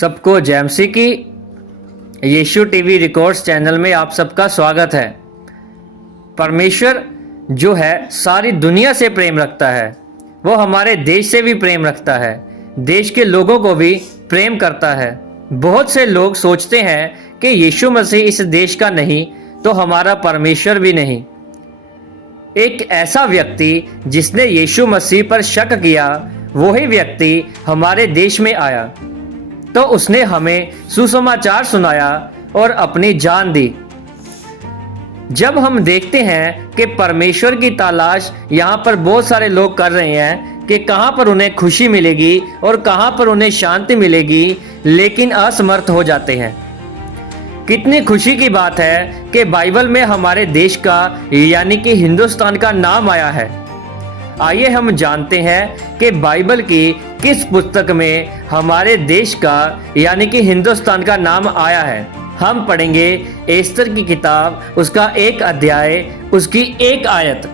सबको जैमसी की यीशु TV records channel में आप सबका स्वागत है। परमेश्वर जो है सारी दुनिया से प्रेम रखता है। वो हमारे देश से भी प्रेम रखता है, देश के लोगों को भी प्रेम करता है। बहुत से लोग सोचते हैं कि यीशु मसीह इस देश का नहीं तो हमारा परमेश्वर भी नहीं। एक ऐसा व्यक्ति जिसने यीशु मसीह पर शक किया, वही व्यक्ति हमारे देश में आया तो उसने हमें सुसमाचार सुनाया और अपनी जान दी। जब हम देखते हैं कि परमेश्वर की तलाश यहाँ पर बहुत सारे लोग कर रहे हैं कि कहाँ पर उन्हें खुशी मिलेगी और कहाँ पर उन्हें शांति मिलेगी, लेकिन असमर्थ हो जाते हैं। कितनी खुशी की बात है कि बाइबल में हमारे देश का यानी कि हिंदुस्तान का नाम आया है। आइए हम जानते हैं कि बाइबल की किस पुस्तक में हमारे देश का यानी कि हिंदुस्तान का नाम आया है। हम पढ़ेंगे एस्तर की किताब, उसका 1 अध्याय, उसकी 1 आयत।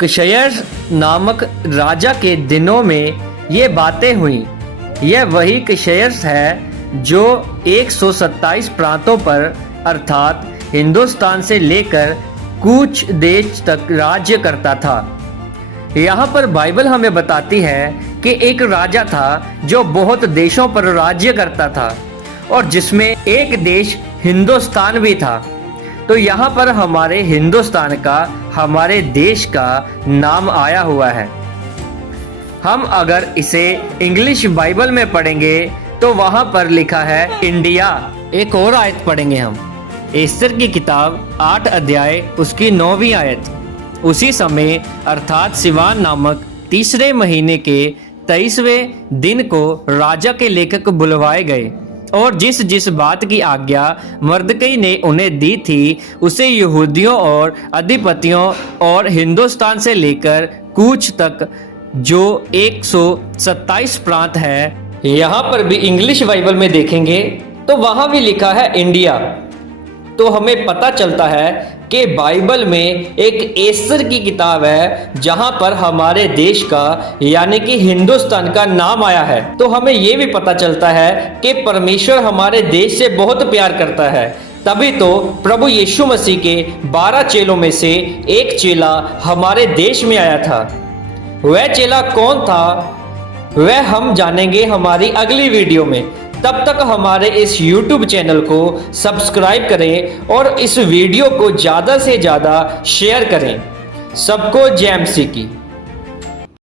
कशयर नामक राजा के दिनों में ये बातें हुई। यह वही कशयर है जो 127 प्रांतों पर अर्थात हिंदुस्तान से लेकर कूच देश तक राज्य करता था। यहाँ पर बाइबल हमें बताती है कि एक राजा था जो बहुत देशों पर राज्य करता था और जिसमें एक देश हिंदुस्तान भी था। तो यहाँ पर हमारे हिंदुस्तान का, हमारे देश का नाम आया हुआ है। हम अगर इसे इंग्लिश बाइबल में पढ़ेंगे तो वहाँ पर लिखा है इंडिया। एक और आयत पढ़ेंगे हम, एस्तर की किताब 8 अध्याय, उसकी 9वीं आयत। उसी समय अर्थात सिवान नामक तीसरे महीने के 23वें दिन को राजा के लेखक बुलवाए गए और जिस जिस बात की आज्ञा मर्दकई ने उन्हें दी थी उसे यहूदियों और अधिपतियों और हिंदुस्तान से लेकर कूच तक जो 127 प्रांत है। यहाँ पर भी इंग्लिश बाइबल में देखेंगे तो वहाँ भी लिखा है इंडिया। तो हमें पता चलता है कि बाइबल में एक एस्तर की किताब है जहां पर हमारे देश का यानी कि हिंदुस्तान का नाम आया है। तो हमें यह भी पता चलता है कि परमेश्वर हमारे देश से बहुत प्यार करता है। तभी तो प्रभु यीशु मसीह के 12 चेलों में से एक चेला हमारे देश में आया था। वह चेला कौन था वह हम जानेंगे हमारी अगली वीडियो में। तब तक हमारे इस YouTube चैनल को सब्सक्राइब करें और इस वीडियो को ज़्यादा से ज़्यादा शेयर करें। सबको जय मसीह की।